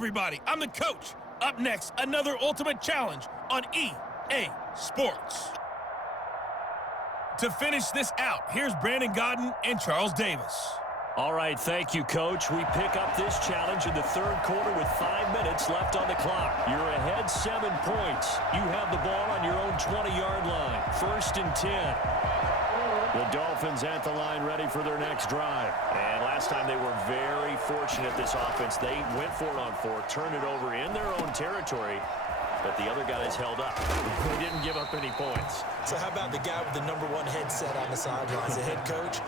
Everybody, I'm the coach. Up next, another ultimate challenge on EA Sports. To finish this out, here's Brandon Godden and Charles Davis. All right, thank you, Coach. We pick up this challenge in the third quarter with 5 minutes left on the clock. You're ahead 7 points. You have the ball on your own 20-yard line. 1st and 10. The Dolphins at the line ready for their next drive. And last time they were very fortunate, this offense. They went for it on 4, turned it over in their own territory, but the other guys held up. They didn't give up any points. So how about the guy with the #1 headset on the sidelines, the head coach?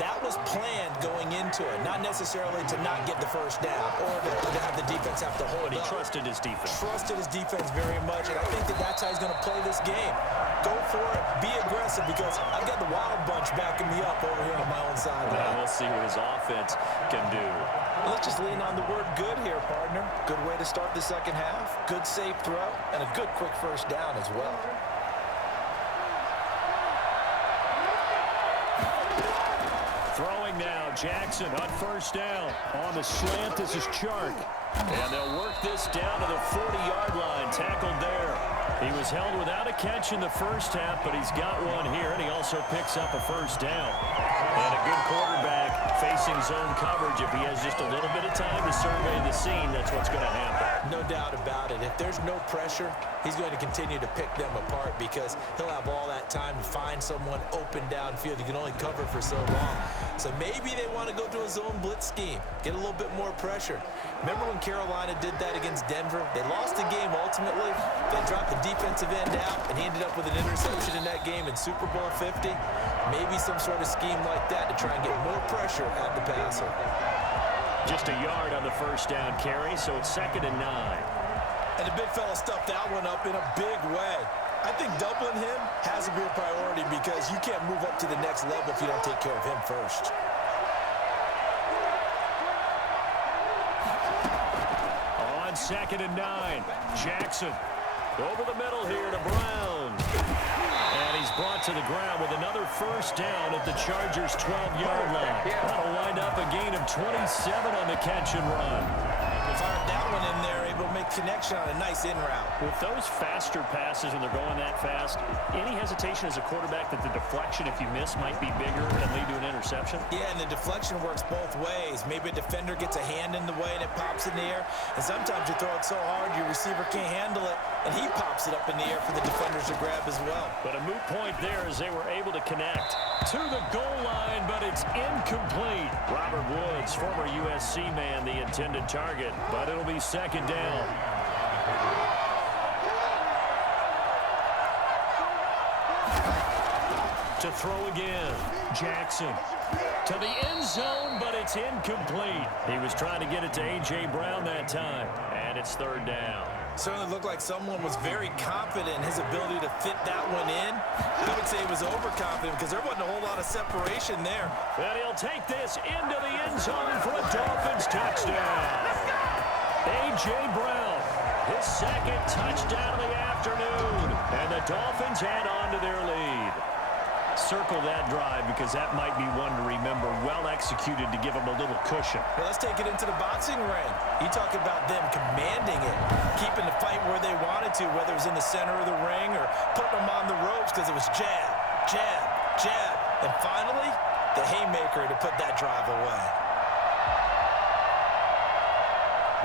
That was planned going into it, not necessarily to not get the first down or to have the defense have to hold But he up. trusted his defense. Trusted his defense very much, and I think that's how he's going to play this game. Go for it, be aggressive, because I've got the wild bunch backing me up over here on my own side. Well, we'll see what his offense can do. Let's just lean on the word good here, partner. Good way to start the second half. Good safe throw, and a good quick first down as well. Throwing now, Jackson on 1st down. On the slant, this is Chark. And they'll work this down to the 40-yard line. Tackled there. He was held without a catch in the first half, but he's got one here, and he also picks up a 1st down. And a good quarterback facing zone coverage. If he has just a little bit of time to survey the scene, that's what's going to happen. No doubt about it. If there's no pressure, he's going to continue to pick them apart because he'll have all that time to find someone open downfield. He can only cover for so long. So maybe they want to go to a zone blitz scheme, get a little bit more pressure. Remember when Carolina did that against Denver? They lost the game ultimately. They dropped the defensive end out, and he ended up with an interception in that game in Super Bowl 50. Maybe some sort of scheme like that to try and get more pressure at the passer. Just a yard on the 1st down carry, so it's 2nd and 9. And the big fella stuffed that one up in a big way. I think doubling him has to be a priority because you can't move up to the next level if you don't take care of him first. On 2nd and 9, Jackson over the middle here to Brown. And he's brought to the ground with another 1st down at the Chargers' 12-yard line. That'll wind up a gain of 27 on the catch and run. Fired that one in there, able to make connection on a nice in route. With those faster passes when they're going that fast, any hesitation as a quarterback that the deflection, if you miss, might be bigger and lead to an interception? Yeah, and the deflection works both ways. Maybe a defender gets a hand in the way and it pops in the air. And sometimes you throw it so hard your receiver can't handle it, and he pops it up in the air for the defenders to grab as well. But a moot point there as they were able to connect to the goal line, but it's incomplete. Robert Woods, former USC man, the intended target, but it'll be 2nd down. To throw again, Jackson to the end zone, but it's incomplete. He was trying to get it to A.J. Brown that time, and it's 3rd down. Certainly looked like someone was very confident in his ability to fit that one in. I would say he was overconfident because there wasn't a whole lot of separation there. And he'll take this into the end zone for a Dolphins touchdown. A.J. Brown, his 2nd touchdown of the afternoon. And the Dolphins add on to their lead. Circle that drive because that might be one to remember. Well executed to give them a little cushion. Well, let's take it into the boxing ring. You talk about them commanding it, keeping the fight where they wanted to, whether it was in the center of the ring or putting them on the ropes because it was jab, jab, jab. And finally, the haymaker to put that drive away.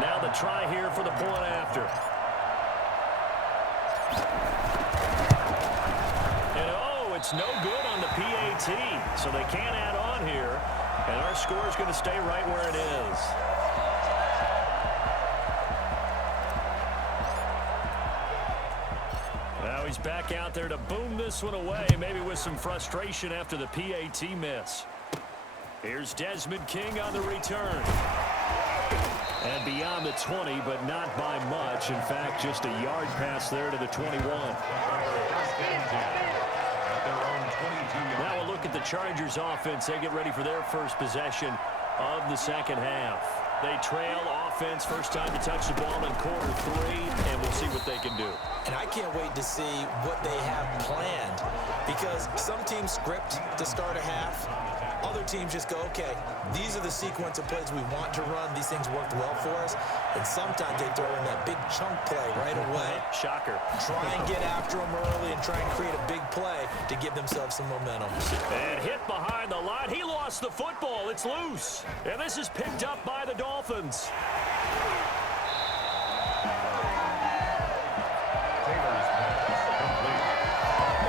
Now the try here for the point after. And it's no good on the PAT, so they can't add on here, and our score is going to stay right where it is. Now he's back out there to boom this one away, maybe with some frustration after the PAT miss. Here's Desmond King on the return. And beyond the 20, but not by much. In fact, just a yard pass there to the 21. Now we'll look at the Chargers offense. They get ready for their first possession of the second half. They trail off offense. First time to touch the ball in quarter 3, and we'll see what they can do. And I can't wait to see what they have planned, because some teams script to start a half. Other teams just go, okay, these are the sequence of plays we want to run. These things worked well for us. And sometimes they throw in that big chunk play right away. Shocker. Try and get after them early and try and create a big play to give themselves some momentum. And hit behind the line. He lost the football. It's loose. And this is picked up by the Dolphins.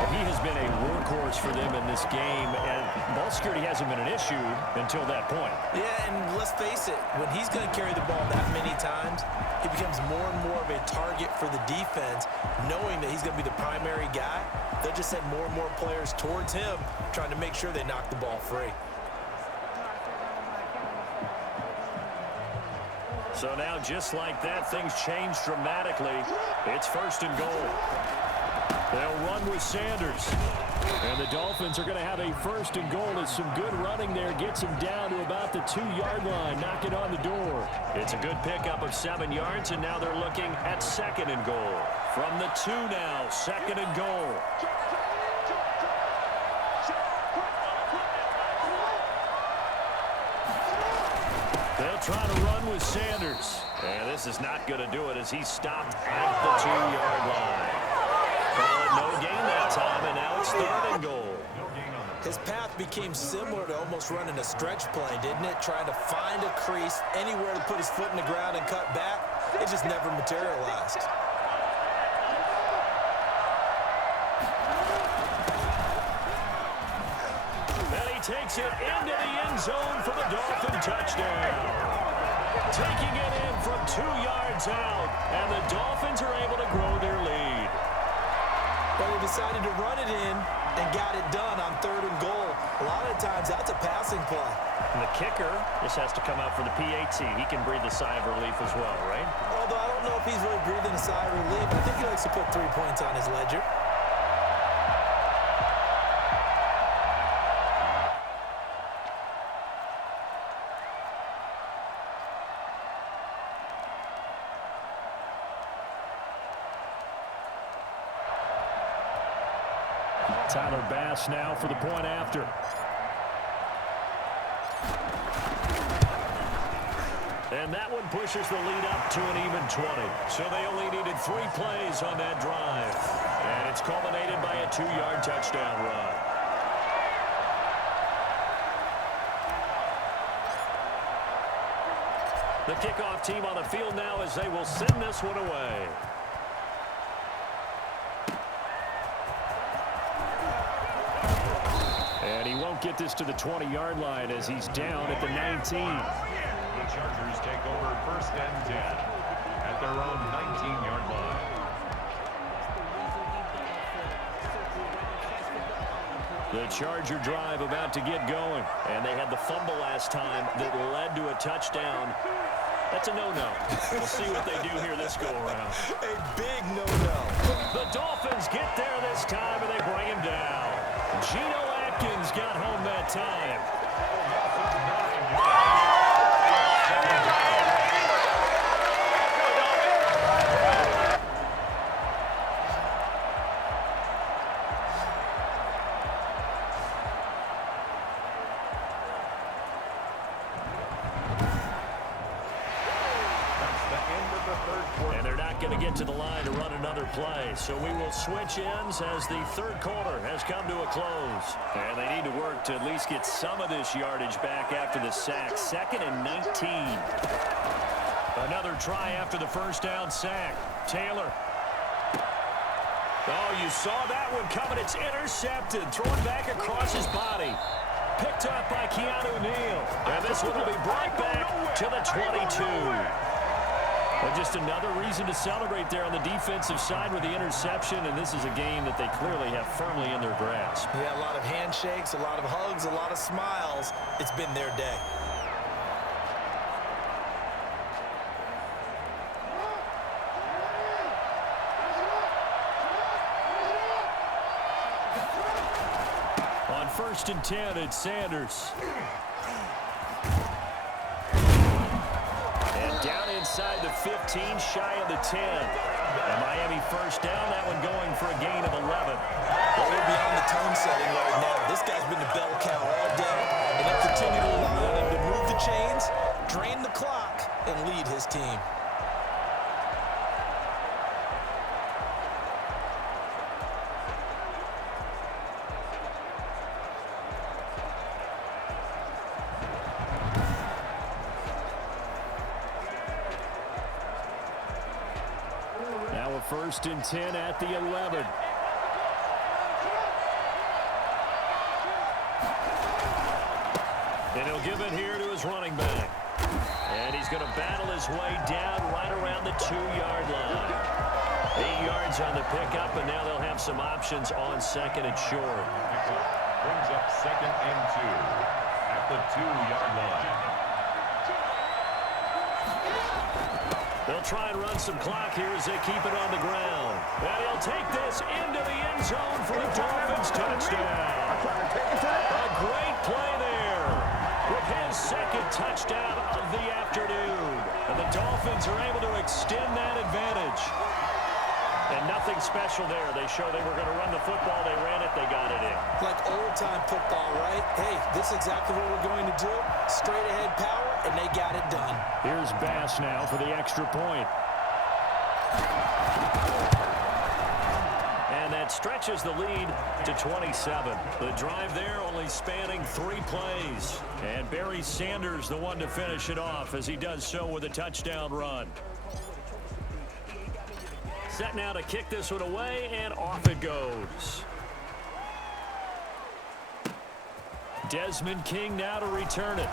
He has been a workhorse for them in this game, and ball security hasn't been an issue until that point. Yeah, and let's face it, when he's going to carry the ball that many times, he becomes more and more of a target for the defense, knowing that he's going to be the primary guy. They'll just send more and more players towards him, trying to make sure they knock the ball free. So now, just like that, things change dramatically. It's 1st and goal. They'll run with Sanders. And the Dolphins are going to have a 1st and goal as some good running there gets him down to about the 2-yard line, knocking on the door. It's a good pickup of 7 yards, and now they're looking at 2nd and goal. From the 2 now, 2nd and goal. They'll try to run with Sanders. And this is not going to do it as he's stopped at the 2-yard line. Call it no gain that time, and now it's 3rd and goal. His path became similar to almost running a stretch play, didn't it? Trying to find a crease, anywhere to put his foot in the ground and cut back. It just never materialized. And he takes it into the end zone for the Dolphin touchdown. Taking it in from 2 yards out, and the Dolphins are able to grow their lead. But he decided to run it in and got it done on 3rd and goal. A lot of times, that's a passing play. And the kicker just has to come out for the PAT. He can breathe a sigh of relief as well, right? Although I don't know if he's really breathing a sigh of relief. I think he likes to put 3 points on his ledger. Tyler Bass now for the point after. And that one pushes the lead up to an even 20. So they only needed 3 plays on that drive. And it's culminated by a 2-yard touchdown run. The kickoff team on the field now as they will send this one away. And he won't get this to the 20-yard line as he's down at the 19. The Chargers take over 1st and 10 at their own 19-yard line. The Charger drive about to get going. And they had the fumble last time that led to a touchdown. That's a no-no. We'll see what they do here this go-around. A big no-no. The Dolphins get there this time, and they bring him down. Geno Atkins got home that time. And they're not going to get to the line to run another play. So we will switch ends as the 3rd quarter has come to a close. And they need to work to at least get some of this yardage back after the sack. 2nd and 19. Another try after the 1st down sack. Taylor. Oh, you saw that one coming. It's intercepted. Thrown back across his body. Picked up by Keanu Neal. And this one will be brought back to the 22. Well, just another reason to celebrate there on the defensive side with the interception, and this is a game that they clearly have firmly in their grasp. Yeah, a lot of handshakes, a lot of hugs, a lot of smiles. It's been their day. On 1st and 10, it's Sanders. And Down inside the 15, shy of the 10. And Miami first down, that one going for a gain of 11. Well, they're beyond the tone setting right now. This guy's been the bell cow all day, and they'll continue to rely on him to move the chains, drain the clock, and lead his team. Now a 1st and 10 at the 11. And he'll give it here to his running back. And he's going to battle his way down right around the 2-yard line. 8 yards on the pickup, and now they'll have some options on 2nd and short. Brings up 2nd and 2 at the 2-yard line. They'll try and run some clock here as they keep it on the ground. And he'll take this into the end zone for a Dolphins touchdown. A great play there with his 2nd touchdown of the afternoon. And the Dolphins are able to extend that advantage. And nothing special there. They show they were going to run the football. They ran it. They got it in. Like old-time football, right? Hey, this is exactly what we're going to do. Straight-ahead power, and they got it done. Here's Bass now for the extra point. And that stretches the lead to 27. The drive there only spanning 3 plays. And Barry Sanders the one to finish it off as he does so with a touchdown run. Set now to kick this one away, and off it goes. Desmond King now to return it.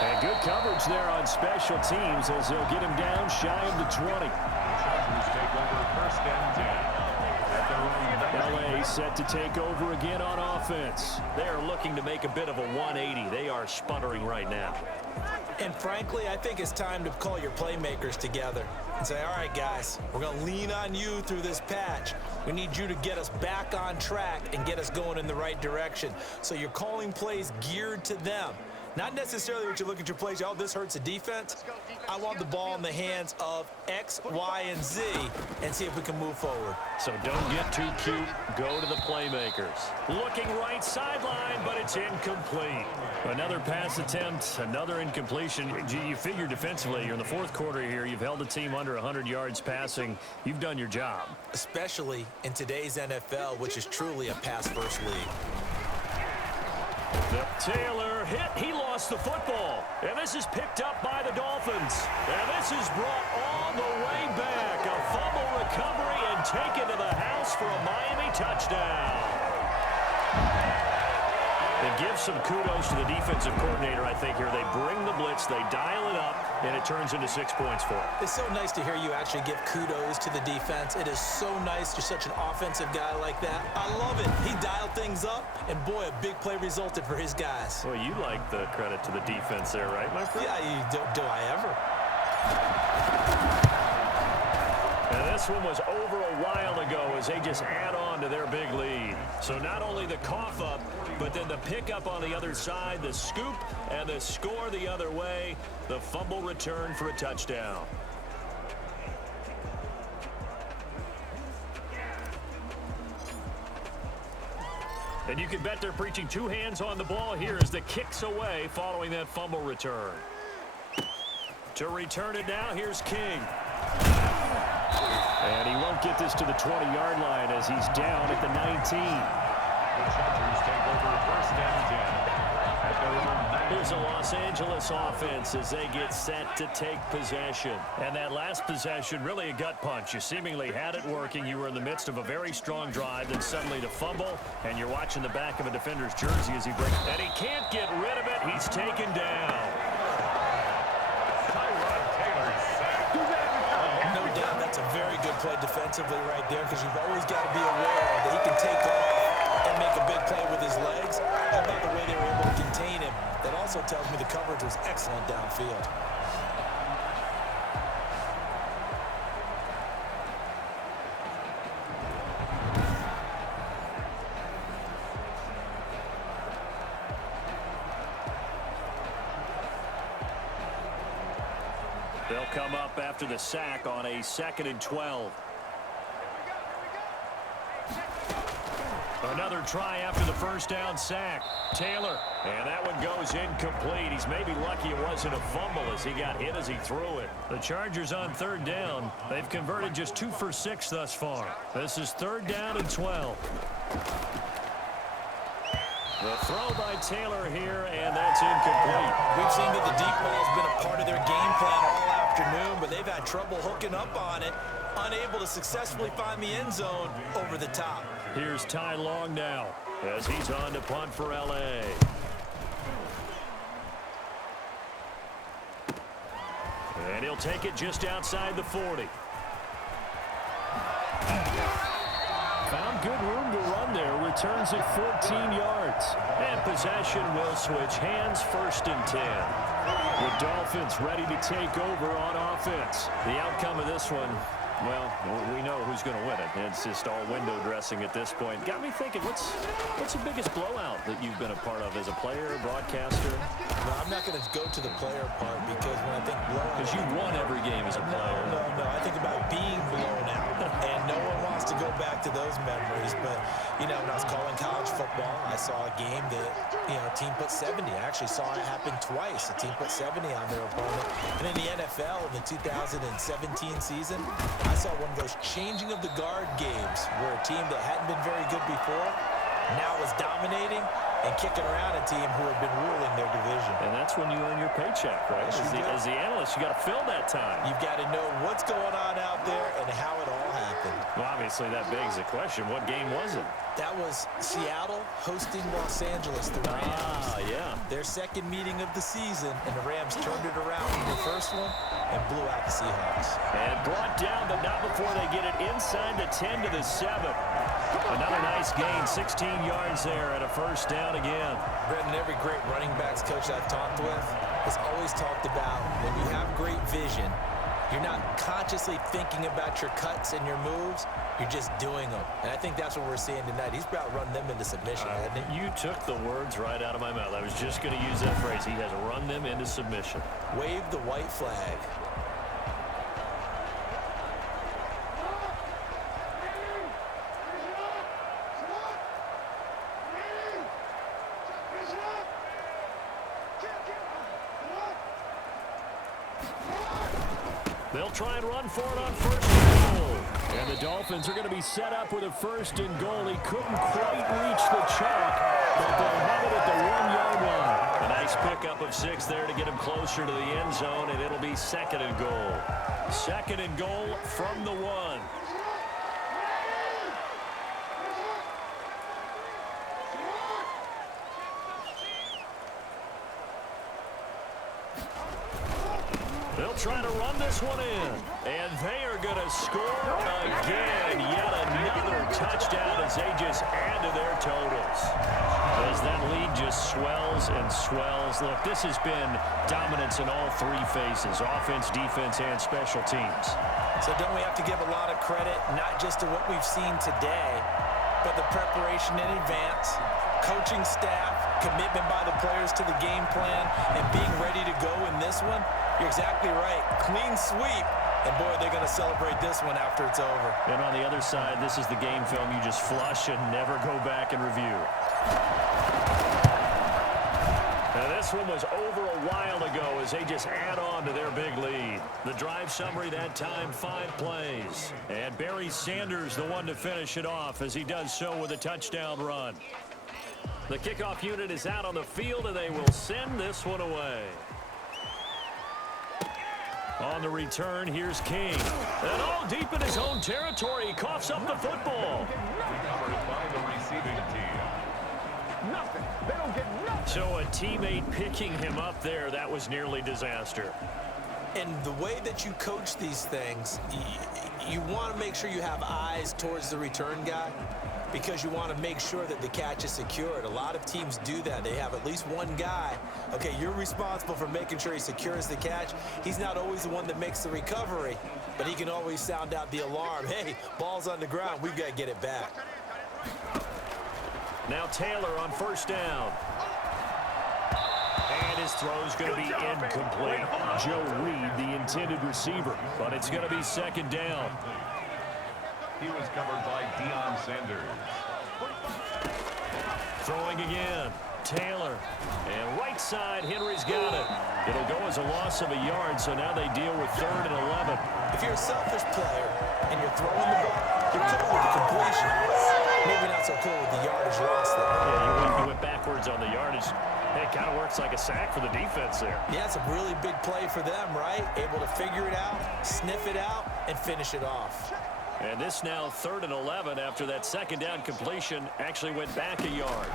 And good coverage there on special teams as they'll get him down shy of the 20. Chargers take over 1st and 10 at their own LA set to take over again on offense. They are looking to make a bit of a 180. They are sputtering right now. And frankly, I think it's time to call your playmakers together and say, all right, guys, we're going to lean on you through this patch. We need you to get us back on track and get us going in the right direction. So you're calling plays geared to them. Not necessarily what you look at your plays, oh, this hurts the defense. I want the ball in the hands of X, Y, and Z and see if we can move forward. So don't get too cute. Go to the playmakers. Looking right sideline, but it's incomplete. Another pass attempt, another incompletion. You figure defensively, you're in the 4th quarter here. You've held the team under 100 yards passing. You've done your job. Especially in today's NFL, which is truly a pass-first league. Taylor hit. He lost the football. And this is picked up by the Dolphins. And this is brought all the way back. A fumble recovery and taken to the house for a Miami touchdown. It gives some kudos to the defensive coordinator, I think, here. They bring the blitz, they dial it up, and it turns into 6 points for them. It's so nice to hear you actually give kudos to the defense. It is so nice. You're such an offensive guy like that. I love it. He dialed things up, and boy, a big play resulted for his guys. Well, you like the credit to the defense there, right, my friend? Yeah, do I ever? And this one was over a while ago as they just add on to their big lead. So not only the cough up, but then the pickup on the other side, the scoop, and the score the other way. The fumble return for a touchdown. And you can bet they're preaching 2 hands on the ball here as the kick's away following that fumble return. To return it now, here's King. And he won't get this to the 20-yard line as he's down at the 19. The Chargers take over 1st and 10 at their own 19. Here's a Los Angeles offense as they get set to take possession. And that last possession, really a gut punch. You seemingly had it working. You were in the midst of a very strong drive, then suddenly the fumble, and you're watching the back of a defender's jersey as he breaks. And he can't get rid of it. He's taken down. No doubt that's a very good play defensively right there because you've always got to be aware that he can take off and make a big play with his legs. How about the way they were able to contain him? That also tells me the coverage was excellent downfield. come up after the sack on a 2nd and 12. Another try after the first down sack. Taylor, and that one goes incomplete. He's maybe lucky it wasn't a fumble as he got hit as he threw it. The Chargers on 3rd down. They've converted just 2 for 6 thus far. This is 3rd down and 12. The throw by Taylor here, and that's incomplete. We've seen that the deep ball has been a part of their game plan all afternoon, but they've had trouble hooking up on it, unable to successfully find the end zone over the top. Here's Ty Long now as he's on to punt for LA. And he'll take it just outside the 40. Found good room to run there. Returns it 14 yards. And possession will switch hands, 1st and 10. The Dolphins ready to take over on offense. The outcome of this one, well, we know who's going to win it. It's just all window dressing at this point. Got me thinking, what's the biggest blowout that you've been a part of as a player, broadcaster? No, I'm not going to go to the player part because when I think blowout... Because you won every game as a player. No. I think about being blown out. And no one wants to go back to those memories. But, when I was calling college football, I saw a game that, a team put 70. I actually saw it happen twice. A team put 70 on their opponent. And in the NFL, in the 2017 season, I saw one of those changing of the guard games where a team that hadn't been very good before now was dominating and kicking around a team who had been ruling their division. And that's when you earn your paycheck, right? As the analyst, you got to fill that time. You've got to know what's going on out there and how it all happened. Well, obviously, that begs the question, what game was it? That was Seattle hosting Los Angeles, the Rams. Ah, yeah. Their 2nd meeting of the season, and the Rams turned it around in the 1st one and blew out the Seahawks. And brought down, but not before they get it inside the 10 to the 7. Another nice gain, 16 yards there and a 1st down again. Brendan, every great running backs coach I've talked with has always talked about when you have great vision, you're not consciously thinking about your cuts and your moves. You're just doing them. And I think that's what we're seeing tonight. He's about to run them into submission, hasn't he? You took the words right out of my mouth. I was just going to use that phrase. He has run them into submission. Wave the white flag. They'll try and run for it on 1st and goal. And the Dolphins are going to be set up with a 1st and goal. He couldn't quite reach the chalk, but they'll have it at the 1-yard line. A nice pickup of 6 there to get him closer to the end zone, and it'll be 2nd and goal. 2nd and goal from the 1. They'll try to run this one in. And they are going to score again. Yet another touchdown as they just add to their totals. As that lead just swells and swells. Look, this has been dominance in all 3 phases. Offense, defense, and special teams. So don't we have to give a lot of credit, not just to what we've seen today, but the preparation in advance, coaching staff, commitment by the players to the game plan, and being ready to go in this one? You're exactly right. Clean sweep. And, boy, they're going to celebrate this one after it's over. And on the other side, this is the game film you just flush and never go back and review. Now, this one was over a while ago as they just add on to their big lead. The drive summary that time, 5 plays. And Barry Sanders, the one to finish it off as he does so with a touchdown run. The kickoff unit is out on the field, and they will send this one away. On the return, here's King. And all deep in his own territory, he coughs up the football. Recovered by the receiving team. Nothing. They don't get nothing. So a teammate picking him up there, that was nearly disaster. And the way that you coach these things, you want to make sure you have eyes towards the return guy because you want to make sure that the catch is secured. A lot of teams do that. They have at least one guy. Okay, you're responsible for making sure he secures the catch. He's not always the one that makes the recovery, but he can always sound out the alarm. Hey, ball's on the ground. We've got to get it back. Now Taylor on 1st down. And his throw's going to be incomplete. Joe Reed, the intended receiver, but it's going to be second down. He was covered by Deion Sanders. Throwing again. Taylor. And right side, Henry's got it. It'll go as a loss of a yard, so now they deal with 3rd and 11. If you're a selfish player and you're throwing the ball, you're cool with the completion. Maybe not so cool with the yardage loss there. Yeah, you went backwards on the yardage. Hey, it kind of works like a sack for the defense there. Yeah, it's a really big play for them, right? Able to figure it out, sniff it out, and finish it off. And this now 3rd and 11 after that second down completion actually went back a yard.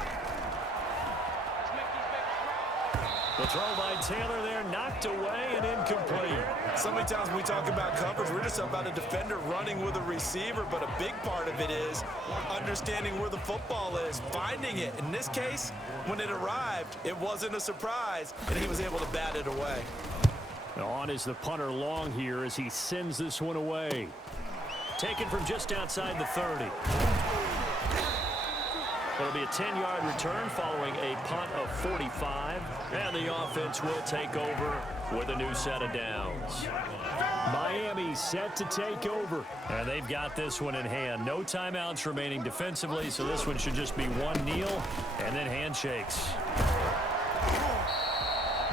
The throw by Taylor there knocked away and incomplete. So many times when we talk about coverage, we're just about a defender running with a receiver, but a big part of it is understanding where the football is, finding it. In this case, when it arrived, it wasn't a surprise, and he was able to bat it away. On is the punter Long here as he sends this one away. Taken from just outside the 30. It'll be a 10-yard return following a punt of 45. And the offense will take over with a new set of downs. Miami set to take over. And they've got this one in hand. No timeouts remaining defensively, so this one should just be one kneel and then handshakes.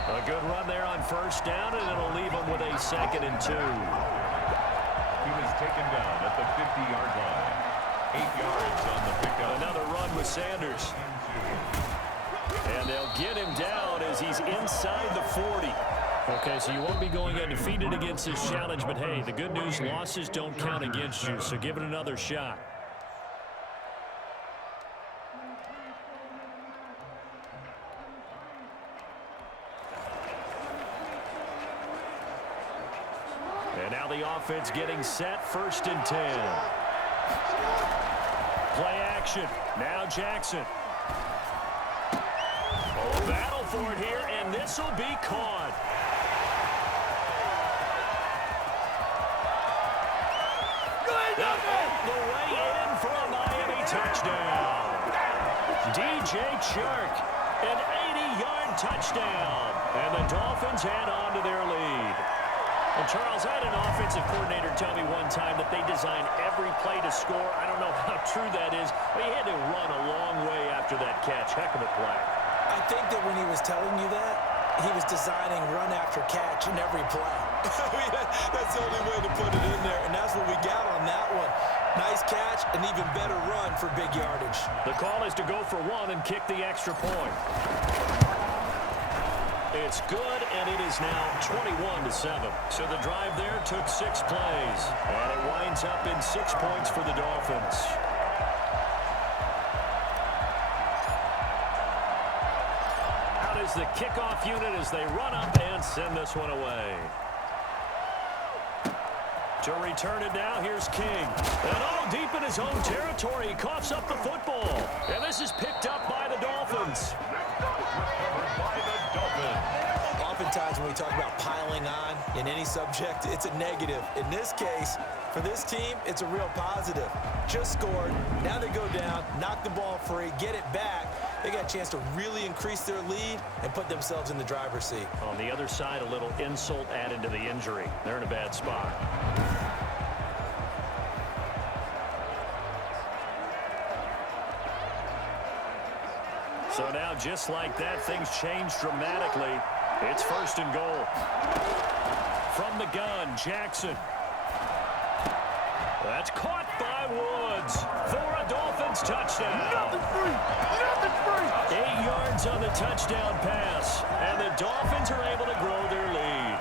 A good run there on 1st down, and it'll leave them with a 2nd and 2. He was taken down at the 50-yard line. 8 yards on the pickup. Another run with Sanders. And they'll get him down as he's inside the 40. Okay, so you won't be going undefeated against this challenge, but hey, the good news, losses don't count against you, so give it another shot. And now the offense getting set, 1st and 10. Play action. Now Jackson. Oh, battle for it here, and this will be caught. The way in for a Miami touchdown. DJ Chark, an 80-yard touchdown. And the Dolphins add on to their lead. Well, Charles, I had an offensive coordinator tell me one time that they design every play to score. I don't know how true that is, but he had to run a long way after that catch. Heck of a play. I think that when he was telling you that, he was designing run after catch in every play. That's the only way to put it in there, and that's what we got on that one. Nice catch, an even better run for big yardage. The call is to go for one and kick the extra point. It's good, and it is now 21-7. So the drive there took 6 plays, and it winds up in 6 points for the Dolphins. Out is the kickoff unit as they run up and send this one away. To return it now, here's King. And all deep in his own territory, he coughs up the football. And this is picked up by the Dolphins. Oftentimes when we talk about piling on in any subject, it's a negative. In this case, for this team, it's a real positive. Just scored. Now they go down, knock the ball free, get it back. They got a chance to really increase their lead and put themselves in the driver's seat. On the other side, a little insult added to the injury. They're in a bad spot. So now, just like that, things change dramatically. It's 1st and goal. From the gun, Jackson. That's caught by Woods for a Dolphins touchdown. Nothing free. Nothing free. 8 yards on the touchdown pass, and the Dolphins are able to grow their lead.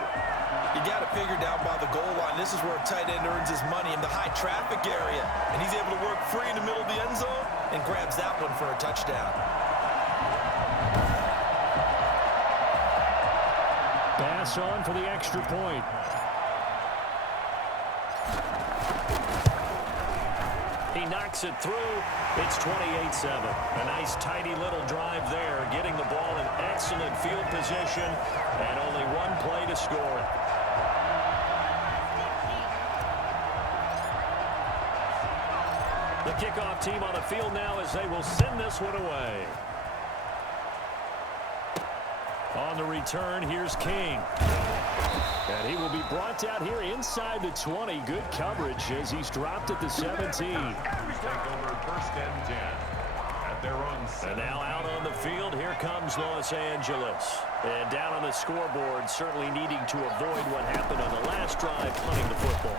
You got to figure down by the goal line. This is where a tight end earns his money in the high traffic area, and he's able to work free in the middle of the end zone and grabs that one for a touchdown. Pass on for the extra point. He knocks it through. It's 28-7. A nice, tidy little drive there, getting the ball in excellent field position, and only one play to score. The kickoff team on the field now as they will send this one away. On the return, here's King. And he will be brought out here inside the 20. Good coverage as he's dropped at the 17. Take over first and 10 at their own 7. And now out on the field, here comes Los Angeles. And down on the scoreboard, certainly needing to avoid what happened on the last drive, punting the football.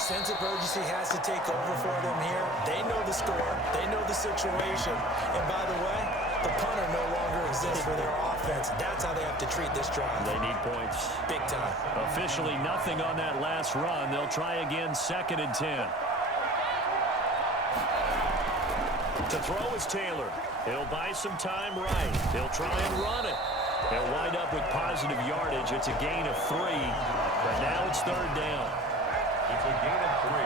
Sense of urgency has to take over for them here. They know the score. They know the situation. And by the way, the punter no longer exists for their offense. That's how they have to treat this drive. They need points. Big time. Officially nothing on that last run. They'll try again, 2nd and 10. To throw is Taylor. He'll buy some time right. He'll try and run it. He'll wind up with positive yardage. It's a gain of 3, but now it's 3rd down. It's a gain of 3.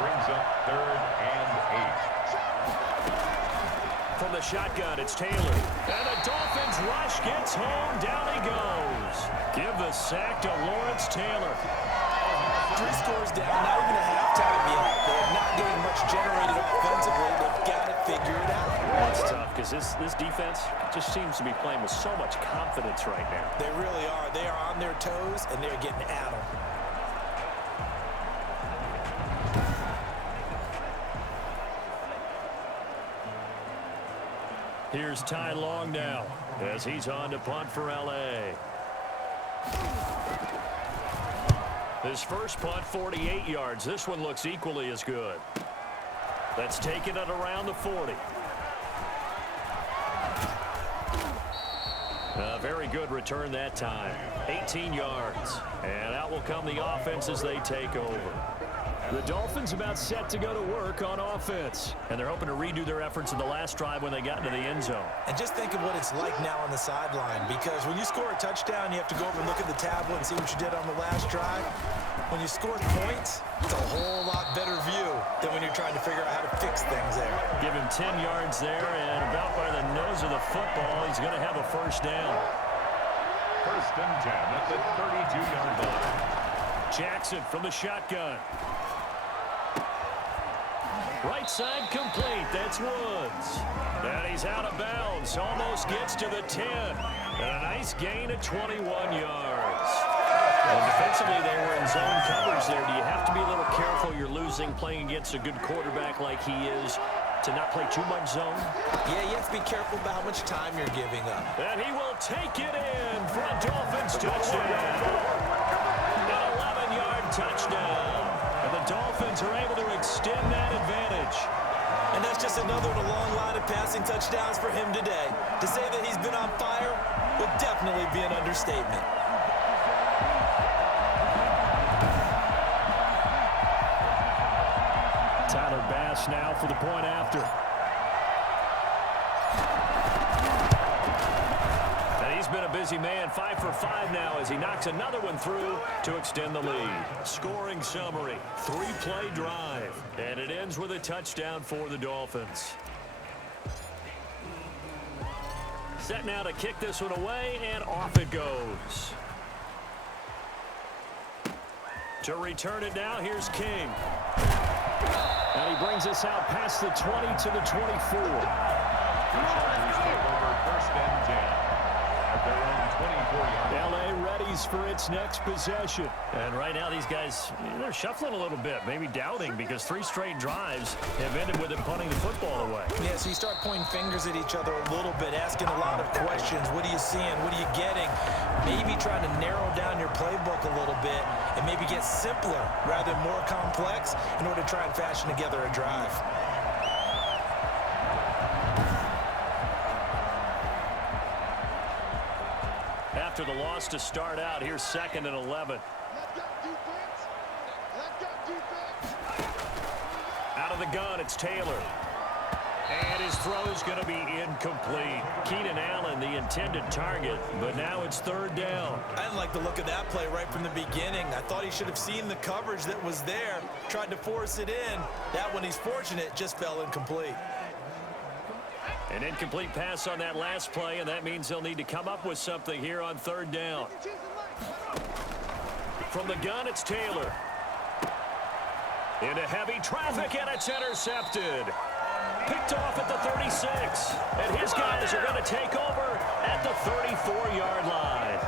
Brings up 3rd and 8. From the shotgun, it's Taylor. And the Dolphins rush gets home. Down he goes. Give the sack to Lawrence Taylor. 3 scores down, not even a halftime yet. They're not getting much generated offensively. They've got to figure it out. That's tough because this defense just seems to be playing with so much confidence right now. They really are. They are on their toes, and they're getting at them. Here's Ty Long now as he's on to punt for LA. His first punt, 48 yards. This one looks equally as good. That's taken it around the 40. A very good return that time. 18 yards. And out will come the offense as they take over. The Dolphins about set to go to work on offense. And they're hoping to redo their efforts in the last drive when they got into the end zone. And just think of what it's like now on the sideline, because when you score a touchdown, you have to go over and look at the tablet and see what you did on the last drive. When you score points, it's a whole lot better view than when you're trying to figure out how to fix things there. Give him 10 yards there, and about by the nose of the football, he's going to have a 1st down. 1st and 10 at the 32-yard line. Jackson from the shotgun. Right side complete. That's Woods. And he's out of bounds. Almost gets to the 10. And a nice gain of 21 yards. And defensively, they were in zone coverage there. Do you have to be a little careful? You're losing playing against a good quarterback like he is to not play too much zone? Yeah, you have to be careful about how much time you're giving up. And he will take it in for a Dolphins touchdown. An 11-yard touchdown. And the Dolphins are able to extend that advantage. And that's just another in a long line of passing touchdowns for him today. To say that he's been on fire would definitely be an understatement. Tyler Bass now for the point after. And he's been a busy man, 5 for 5 now as he knocks another one through to extend the lead. Scoring summary, 3-play drive, and it ends with a touchdown for the Dolphins. Set now to kick this one away, and off it goes. To return it now, here's King. And he brings us out past the 20 to the 24. The Chargers take over 1st and 10 at their own 24-yard line. LA readies for its next possession. And right now these guys, they're shuffling a little bit, maybe doubting, because 3 straight drives have ended with them punting the football away. Yeah, so you start pointing fingers at each other a little bit, asking a lot of questions. What are you seeing? What are you getting? Maybe trying to narrow down your playbook a little bit and maybe get simpler rather than more complex in order to try and fashion together a drive. After the loss to start out, here's 2nd and 11. Out of the gun, it's Taylor. And his throw's going to be incomplete. Keenan Allen, the intended target, but now it's 3rd down. I didn't like the look of that play right from the beginning. I thought he should have seen the coverage that was there, tried to force it in. That one, he's fortunate, just fell incomplete. An incomplete pass on that last play, and that means they'll need to come up with something here on 3rd down. From the gun, it's Taylor. Into heavy traffic, and it's intercepted. Picked off at the 36. And his guys are going to take over at the 34-yard line.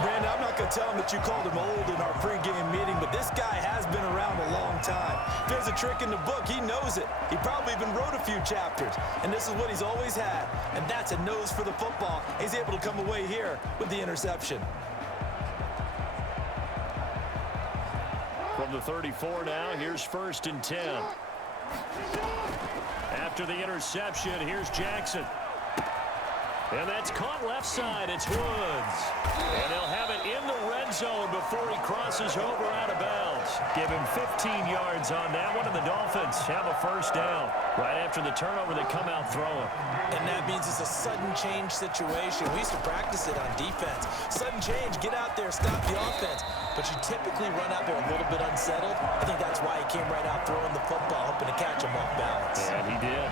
Brandon, I'm not going to tell him that you called him old in our pregame meeting, but this guy has been around a long time. If there's a trick in the book, he knows it. He probably even wrote a few chapters, and this is what he's always had, and that's a nose for the football. He's able to come away here with the interception. From the 34 now, here's 1st and 10. After the interception, here's Jackson. And that's caught left side. It's Woods. And they'll have it in the red zone before he crosses over out of bounds. Give him 15 yards on that one, and the Dolphins have a 1st down. Right after the turnover, they come out throwing. And that means it's a sudden change situation. We used to practice it on defense. Sudden change, get out there, stop the offense. But you typically run out there a little bit unsettled. I think that's why he came right out throwing the football, hoping to catch him off balance. And he did.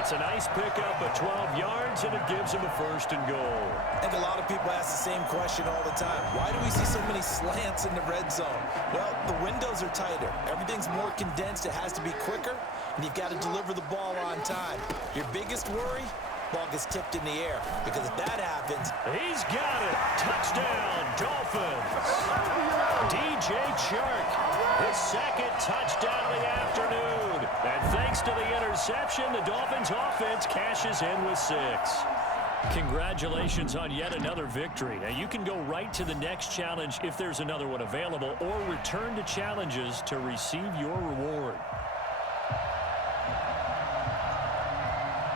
It's a nice pickup of 12 yards, and it gives him a 1st and goal. I think a lot of people ask the same question all the time. Why do we see so many slants in the red zone? Well, the windows are tighter. Everything's more condensed. It has to be quicker, and you've got to deliver the ball on time. Your biggest worry? Ball gets tipped in the air, because if that happens... He's got it. Touchdown, Dolphins. DJ Chark, his 2nd touchdown of the afternoon. And thanks to the interception, the Dolphins offense cashes in with 6. Congratulations on yet another victory. Now, you can go right to the next challenge if there's another one available, or return to challenges to receive your reward.